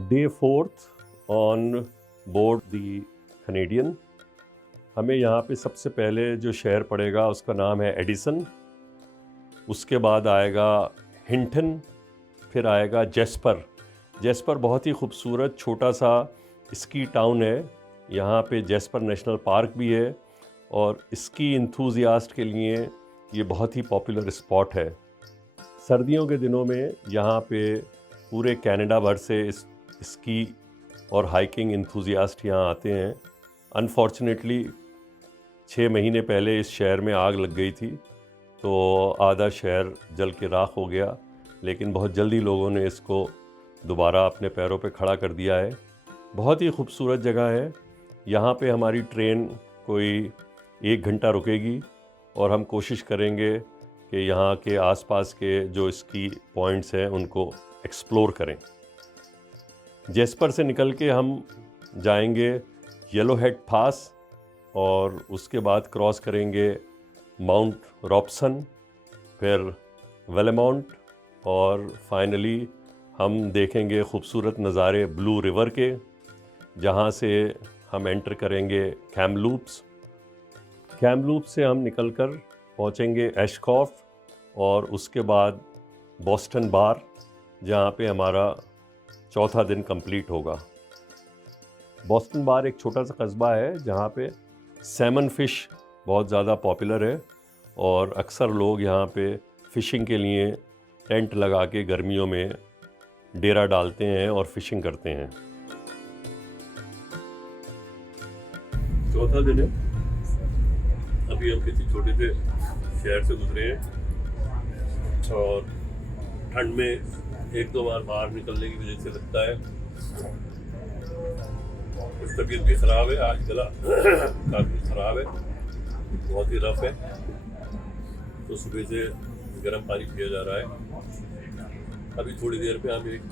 Day fourth on board the Canadian. हमें यहाँ पे सबसे पहले जो शहर पड़ेगा उसका नाम है एडिसन, उसके बाद आएगा हिंटन, फिर आएगा जेस्पर। जेस्पर बहुत ही खूबसूरत छोटा सा स्की टाउन है। यहाँ पे जेस्पर नेशनल पार्क भी है और स्की इंथुजियास्ट के लिए ये बहुत ही पॉपुलर स्पॉट है। सर्दियों के दिनों में यहाँ पे पूरे कनाडा भर से स्की और हाइकिंग इंथुजियास्ट यहाँ आते हैं। अनफॉर्चुनेटली 6 महीने पहले इस शहर में आग लग गई थी, तो आधा शहर जल के राख हो गया, लेकिन बहुत जल्दी लोगों ने इसको दोबारा अपने पैरों पे खड़ा कर दिया है। बहुत ही खूबसूरत जगह है। यहाँ पे हमारी ट्रेन कोई 1 घंटा रुकेगी और हम कोशिश करेंगे कि यहाँ के आसपास के जो स्की पॉइंट्स हैं उनको एक्सप्लोर करें। जेस्पर से निकल के हम जाएंगे येलो हेड पास और उसके बाद क्रॉस करेंगे माउंट रॉबसन, फिर वेलेमाउंट और फाइनली हम देखेंगे खूबसूरत नज़ारे ब्लू रिवर के, जहाँ से हम एंटर करेंगे कैमलूप्स। कैमलूप्स से हम निकलकर पहुँचेंगे एशकॉफ और उसके बाद बॉस्टन बार, जहाँ पे हमारा चौथा दिन कंप्लीट होगा। बॉस्टन बार एक छोटा सा कस्बा है जहाँ पे सैमन फ़िश बहुत ज़्यादा पॉपुलर है और अक्सर लोग यहाँ पे फ़िशिंग के लिए टेंट लगा के गर्मियों में डेरा डालते हैं और फ़िशिंग करते हैं। चौथा दिन है। अभी हम किसी छोटे से शहर से गुजरे हैं और ठंड में 1-2 बार बाहर निकलने की वजह से लगता है कुछ तबीयत भी ख़राब है। आज गला काफ़ी ख़राब है, बहुत ही रफ है, तो सुबह से गर्म पानी पिया जा रहा है। अभी थोड़ी देर पे हम एक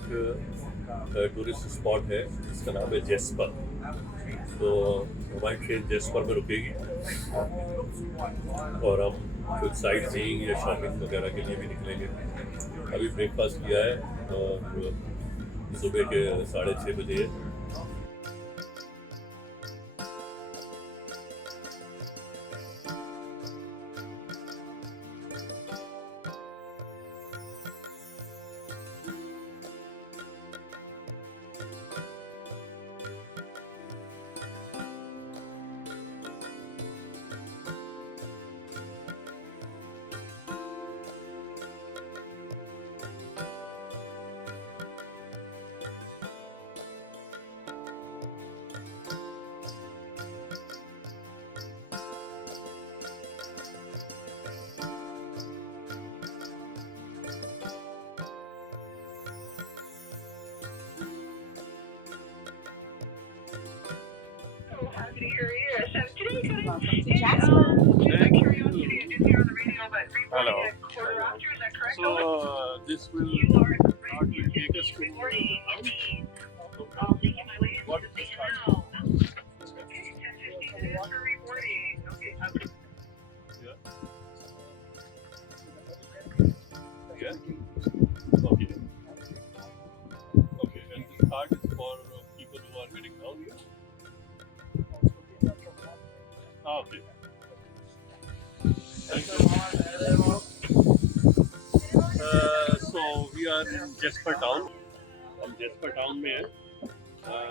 टूरिस्ट स्पॉट है जिसका नाम है जेस्पर, तो हमारी ट्रेन जेस्पर में रुकेगी और हम कुछ साइट सीइंग या शॉपिंग वगैरह के लिए भी निकलेंगे। अभी ब्रेकफास्ट किया है और सुबह के 6:30 बजे है। Happy to hear you. So today, Jasper. Curiosity, I did hear on the radio about Hello. reporting at quarter after. Is that correct? So this will You are not will take us to reporting. what I'll make my way into the is station that? now. Okay, 10:15 it is for reporting. Okay. Yeah. Yeah. Okay. Okay. And this card is for people who are getting down here. Ah, okay. Thank you. So we are in Jasper town. हम Jasper town में हैं।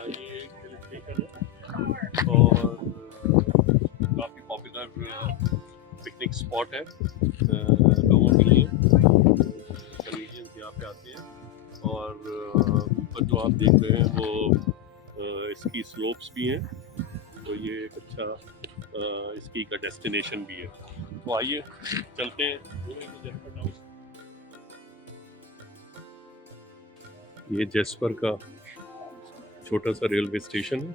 ये एक hill station है और काफ़ी popular picnic spot है लोगों के लिए। कैनेडियंस यहाँ पे आते हैं और ऊपर जो आप देख रहे हैं वो इसकी स्लोप्स भी हैं, तो ये एक अच्छा इसकी का डेस्टिनेशन भी है। तो आइए चलते हैं जेस्पर टाउन। ये जेस्पर का छोटा सा रेलवे स्टेशन है।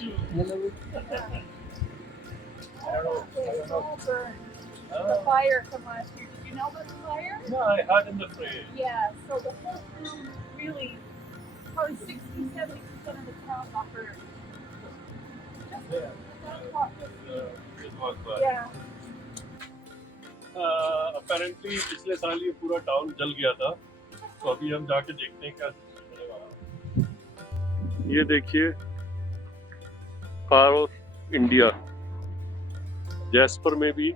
you. It's all burned. The fire from last year. Did you know about the fire? No, I heard in the fray. Yeah, so the whole town really, probably 60-70% of the town got burned. Yeah. It was Yeah. apparently पिछले साल ये पूरा town जल गया था, तो अभी हम जाके देखते हैं क्या सिचुएशन है वहाँ। ये देखिए फार इंडिया, जैस्पर में भी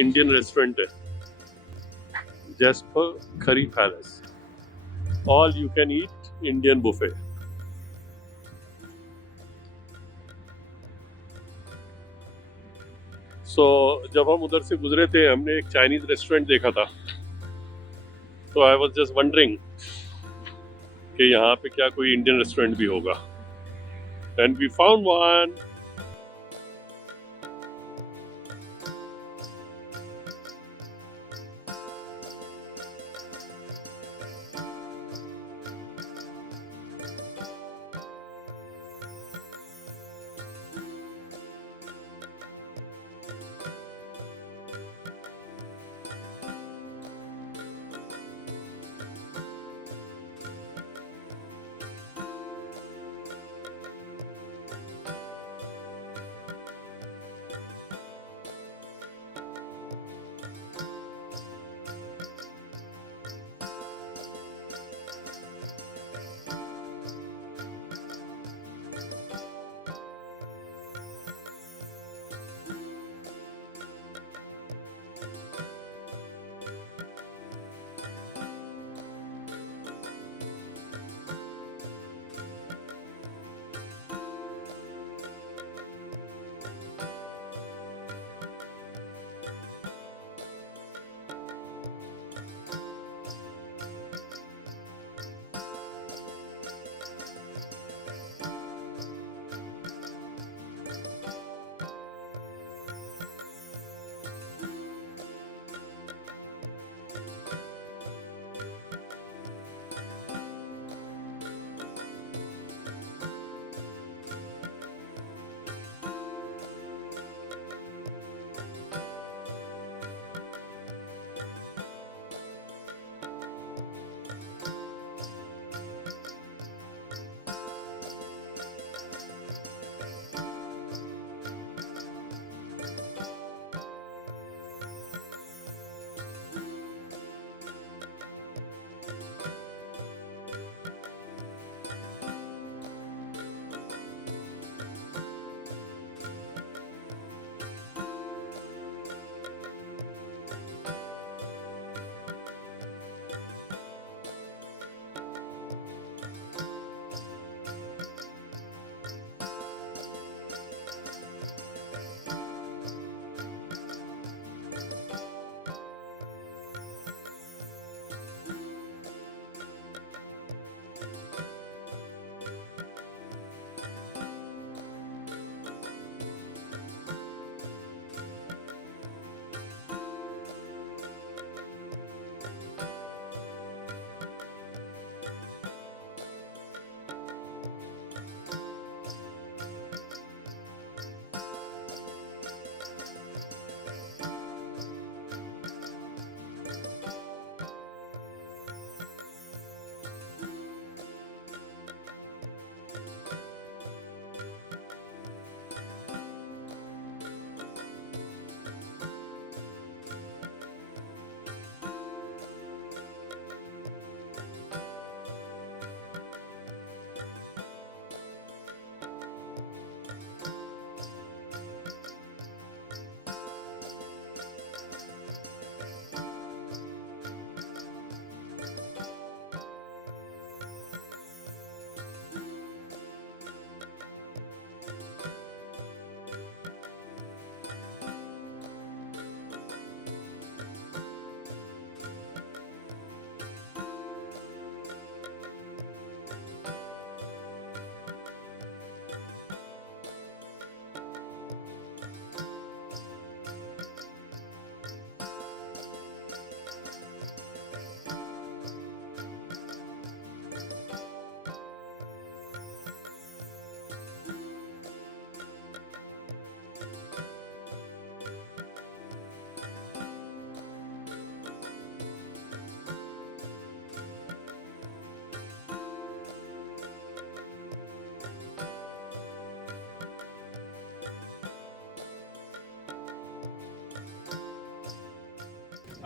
इंडियन रेस्टोरेंट है, Jasper curry palace, all you can eat Indian buffet. So जब हम उधर से गुजरे थे हमने एक चाइनीज रेस्टोरेंट देखा था, तो आई वाज जस्ट वंडरिंग कि यहाँ पे क्या कोई इंडियन रेस्टोरेंट भी होगा, and we found one.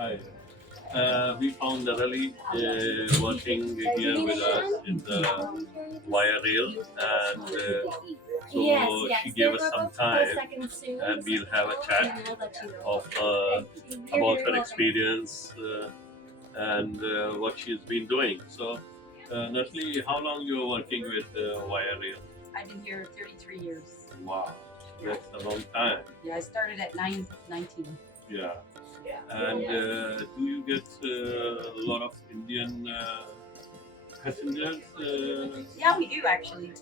Hi. We found Narali working here with us in the wire rail, and so she gave us some time, and we'll have a chat of about her experience and what she's been doing. So, Natalie, how long you are working with wire rail? I've been here 33 years. Wow, that's a long time. Yeah, I started at 19. Yeah. And do you get a lot of Indian passengers Yeah, we do actually.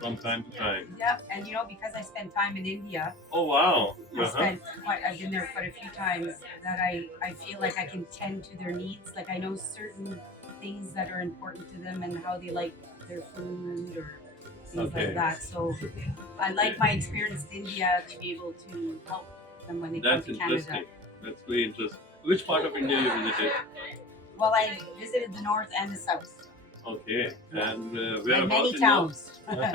from time to time? Yeah, and you know, because I spent time in India, Oh wow! I've been there quite a few times, that I feel like I can tend to their needs. Like I know certain things that are important to them and how they like their food or things Okay. like that. So I like my experience in India to be able to help them when they That's come to Canada. interesting. That's very interesting. Which part of India you visited? Well, I visited the north and the south. Okay, and Like whereabouts many in towns. North?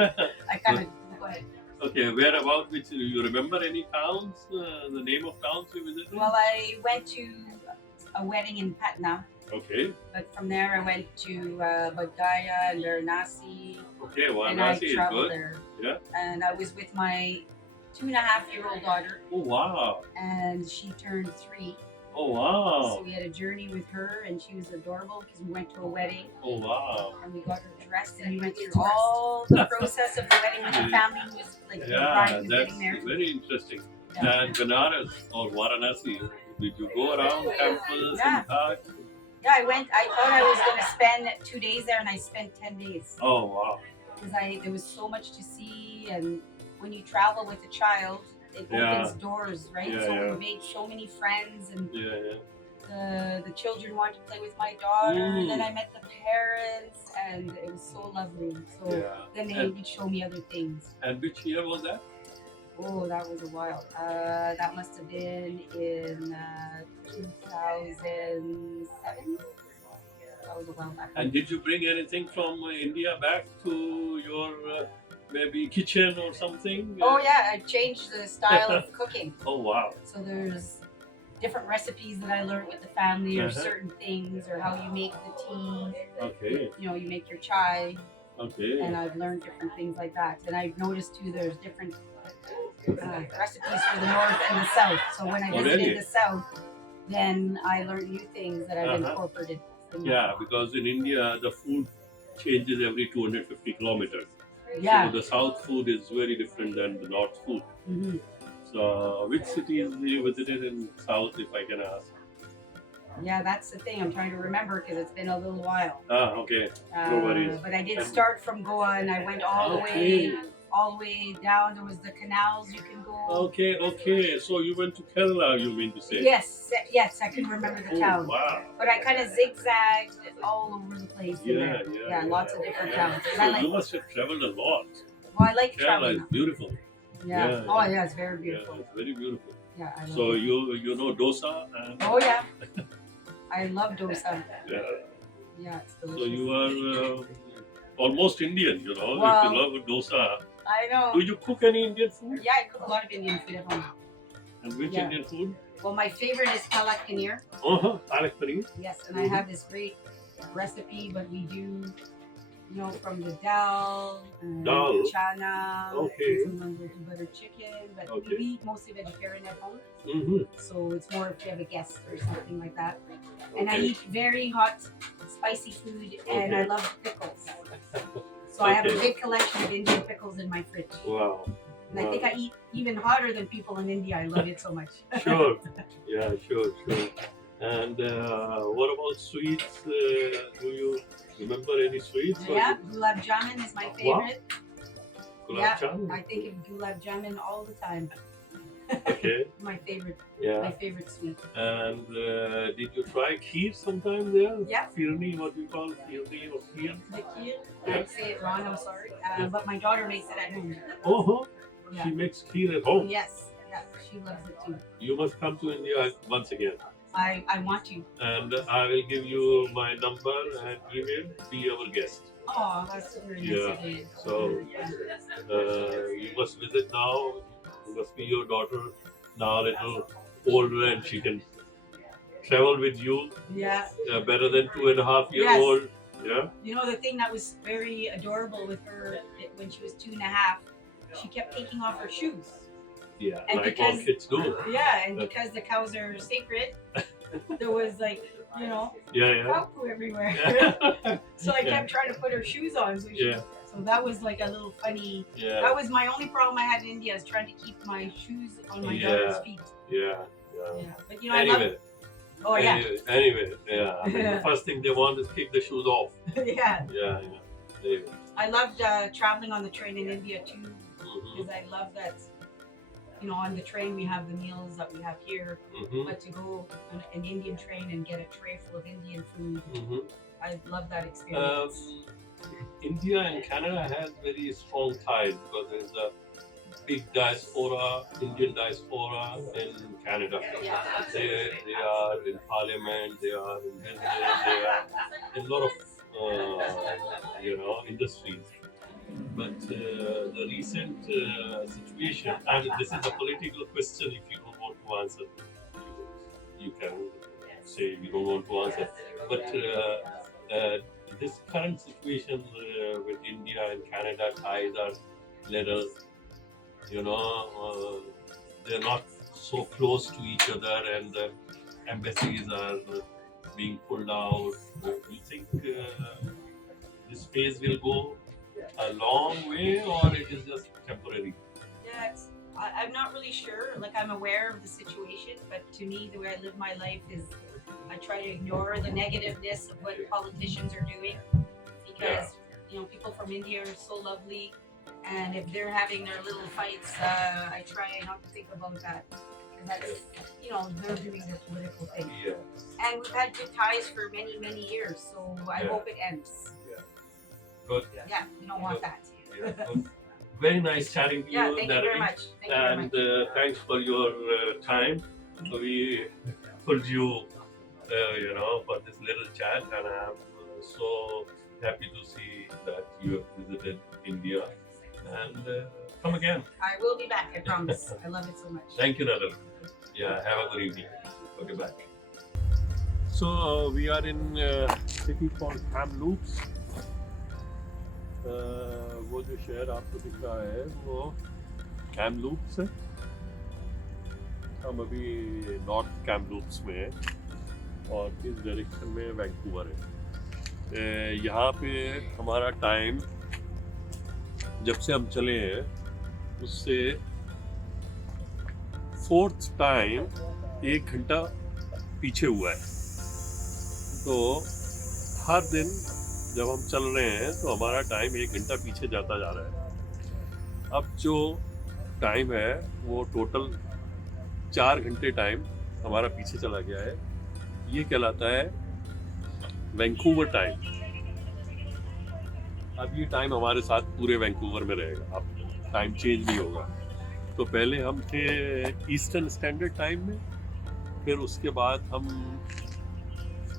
I kind of go ahead. Okay, whereabouts? Which you remember any towns? The name of towns you visited? Well, I went to a wedding in Patna, Okay, but from there I went to Bodh and Varanasi, okay, and I Varanasi is traveled good. there. Yeah. And I was with my 2.5-year-old daughter, Oh wow! and she turned 3. Oh So wow! we had a journey with her, and she was adorable because we went to a wedding Oh wow! and we got her dressed, and we went through all the process of the wedding with the family who was like the Yeah, bride was that's getting there. very interesting. Yeah. And Banaras or Varanasi, did you go around temples Yeah. and Taj? Yeah, I went. I thought I was going to spend 2 days there, and I spent 10 days. Oh wow! Because there was so much to see, and when you travel with a child, it Yeah. opens doors, right? Yeah, so yeah. we made so many friends, and Yeah, yeah. the children wanted to play with my daughter. Mm. And then I met the parents, and it was so lovely. So Yeah. then they And, would show me other things. and which year was that? Oh, that was a while. That must have been in 2007. That was a while back. And did you bring anything from India back to your maybe kitchen or something? Oh yeah, I changed the style of cooking. Oh wow! So there's different recipes that I learned with the family, or Uh-huh. certain things, or how you make the tea. Okay, You know, you make your chai, okay. and I've learned different things like that. And I've noticed too, there's different recipes for the north and the south. So when I Oh, visited really? the south, then I learned new things that I've Uh-huh. incorporated. in Yeah, because in India the food changes every 250 kilometers. Yeah. So the south food is very different than the north food. Mhm. So which cities you visited in south, if I can ask? Yeah, that's the thing. I'm trying to remember because it's been a little while. Ah, okay. No worries. But I did And- start from Goa, and I went all Okay. the way down. There was the canals you can go. Okay, okay. So you went to Kerala, you mean to say? Yes, I can remember the Oh, town. wow. But I kind of zigzagged all over the place. in Yeah, there. yeah. Lots of different yeah. towns. And So I you like, must have traveled a lot. well, I like Kerala traveling. is beautiful. Yeah. yeah, Oh yeah. yeah, it's very Yeah, beautiful. it's very beautiful. Yeah. I love So it. you know dosa and Oh yeah. I love dosa. yeah. Yeah, it's So delicious. you are almost Indian, you know. If Well- you love dosa, I know. do you cook any Indian food? Yeah, I cook a lot of Indian food at home. And which Yeah. Indian food? Well, my favorite is palak paneer. Palak paneer. Yes, and I have this great recipe, but we do, you know, from the dal, Dal? chana, Okay. sometimes we do butter chicken, but Okay. we eat mostly vegetarian at home, Mm-hmm. so it's more if you have a guest or something like that. And I Okay. eat very hot, spicy food, and I Okay. love pickles. So I have a Okay. big collection of Indian pickles in my fridge. Wow. And I think I eat even hotter than people in India. I love it so much. Sure. Yeah, sure. And what about sweets? Do you remember any sweets? or Yeah, gulab jamun is my favorite. Gulab Yeah, jamun? I think of gulab jamun all the time. Okay. My Yeah. favorite sweet. And did you try kheer sometime there? Yeah. Firni, what we call firni or kheer? The kheer, Yeah. I say it wrong. I'm sorry, Yeah. but my daughter makes it at home. Oh, Yeah. she makes kheer at home. Yes, yeah, she loves it too. You must come to India once again. I want to. And I will give you my number and email. Be our guest. Oh, that's very nice Yeah. of you. So you must visit now. You must be your daughter now a little older and she can travel with you. Yeah. Better than 2.5 year Yes. old. Yeah. You know, the thing that was very adorable with her when she was 2.5, she kept taking off her shoes. Yeah. And like all because- kids do. Yeah, and because the cows are sacred, there was like, you know, Yeah. cow poo everywhere. Yeah. So I kept trying to put her shoes on. So, Yeah. so that was like a little funny. Yeah. That was my only problem I had in India, is trying to keep my shoes on my Yeah. daughter's feet. Yeah. Yeah, but you know, I love. Anyway. Oh yeah, Anyway. Yeah. I mean, the first thing they want is kick the shoes off. yeah. Yeah. Anyway. I loved traveling on the train in India too, Mhm. because I love that. You know, on the train we have the meals that we have here, Mhm. but to go on an Indian train and get a tray full of Indian food, Mhm. I love that experience. India and Canada has very strong ties because there's a big diaspora, Indian diaspora in Canada. Yeah, They are in Parliament, they are in business, they are in a lot of industries. But the recent situation, and this is a political question. If you don't want to answer, you can say you don't want to answer. But this current situation with India and Canada ties are little, they're not so close to each other, and the embassies are being pulled out. Do you think this phase will go a long way, or it is just temporary? yeah. I'm not really sure. Like, I'm aware of the situation, but to me, the way I live my life is I try to ignore the negativeness of what politicians are doing, because people from India are so lovely, and if they're having their little fights, I try not to think about that. And that's, they're doing their political thing. Yeah. And we've had good ties for many, many years, so I Yeah. hope it ends. Good. Yeah, we don't want that. Yeah. Good. Very nice chatting to you, Yeah, thank you very Natalie. much. Thank you very And much. thanks for your time. We pulled you, for this little chat, and I'm so happy to see that you have visited India. And come again. I will be back, I promise. I love it so much. Thank you, Natalie. Yeah, have a good evening. Okay, bye. So we are in a city called Kamloops. वो जो शहर आपको दिख रहा है वो Kamloops है. हम अभी नॉर्थ कैमलूप्स में हैं और इस डायरेक्शन में वैंकूवर है. यहाँ पे हमारा टाइम जब से हम चले हैं उससे 4th टाइम 1 घंटा पीछे हुआ है. तो हर दिन जब हम चल रहे हैं तो हमारा टाइम 1 घंटा पीछे जाता जा रहा है. अब जो टाइम है वो टोटल 4 घंटे टाइम हमारा पीछे चला गया है. ये कहलाता है वैंकूवर टाइम. अब ये टाइम हमारे साथ पूरे वैंकूवर में रहेगा. अब टाइम चेंज नहीं होगा. तो पहले हम थे ईस्टर्न स्टैंडर्ड टाइम में, फिर उसके बाद हम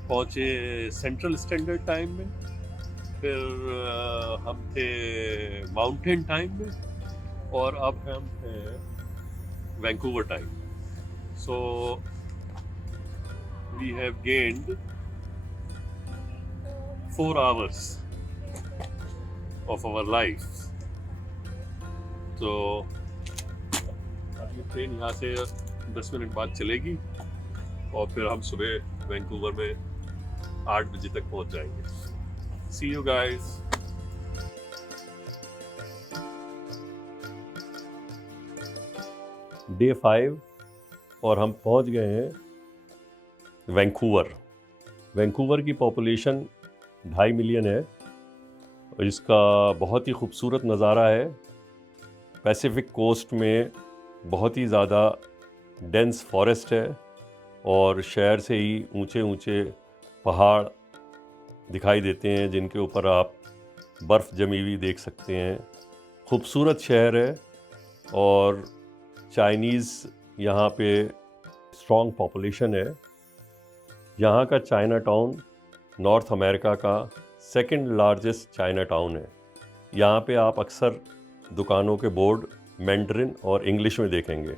पहुँचे सेंट्रल स्टैंडर्ड टाइम में, फिर हम थे माउंटेन टाइम में, और अब हम हैं Vancouver time. So we have gained 4 hours of our life. तो अब ये ट्रेन यहाँ से 10 मिनट बाद चलेगी और फिर हम सुबह वैंकूवर में 8 बजे तक पहुँच जाएंगे. See you guys. डे 5 और हम पहुंच गए हैं वैंकूवर. वैंकूवर की पॉपुलेशन 2.5 मिलियन है और इसका बहुत ही खूबसूरत नज़ारा है. पैसिफिक कोस्ट में बहुत ही ज़्यादा डेंस फॉरेस्ट है और शहर से ही ऊंचे ऊंचे पहाड़ दिखाई देते हैं जिनके ऊपर आप बर्फ़ जमी हुई देख सकते हैं. खूबसूरत शहर है और चाइनीज़ यहाँ पे स्ट्रॉन्ग पॉपुलेशन है. यहाँ का चाइना टाउन नॉर्थ अमेरिका का 2nd लार्जेस्ट चाइना टाउन है. यहाँ पे आप अक्सर दुकानों के बोर्ड मैंड्रिन और इंग्लिश में देखेंगे.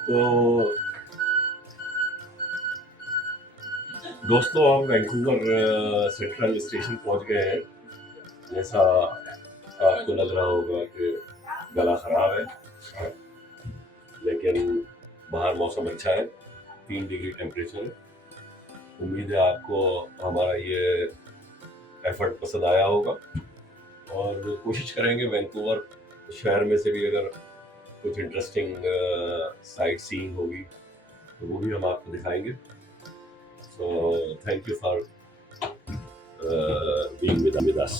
तो दोस्तों हम वैंकूवर सेंट्रल स्टेशन पहुंच गए हैं। जैसा आपको लग रहा होगा कि गला खराब है, लेकिन बाहर मौसम अच्छा है, 3 डिग्री टेम्परेचर है। उम्मीद है आपको हमारा ये एफर्ट पसंद आया होगा और कोशिश करेंगे वैंकूवर शहर में से भी अगर कुछ इंटरेस्टिंग साइट सीइंग होगी तो वो भी हम आपको दिखाएंगे। So thank you for being with us.